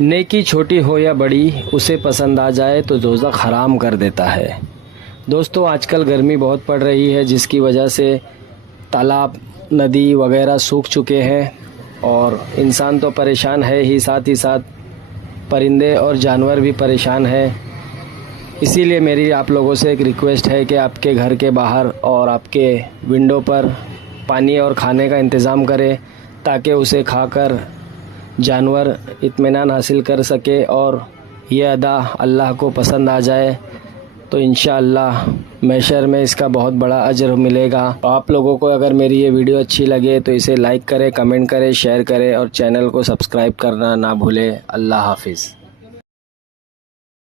नेकी छोटी हो या बड़ी, उसे पसंद आ जाए तो दोज़ख हराम कर देता है। दोस्तों, आजकल गर्मी बहुत पड़ रही है, जिसकी वजह से तालाब, नदी वगैरह सूख चुके हैं और इंसान तो परेशान है ही, साथ परिंदे और जानवर भी परेशान हैं। इसीलिए मेरी आप लोगों से एक रिक्वेस्ट है कि आपके घर के बाहर और आपके विंडो पर पानी और खाने का इंतज़ाम करें, ताकि उसे खाकर जानवर इत्मीनान हासिल कर सके और ये अदा अल्लाह को पसंद आ जाए, तो इंशाअल्लाह महशर में इसका बहुत बड़ा अजर मिलेगा। तो आप लोगों को अगर मेरी ये वीडियो अच्छी लगे तो इसे लाइक करें, कमेंट करें, शेयर करें और चैनल को सब्सक्राइब करना ना भूलें। अल्लाह हाफिज़।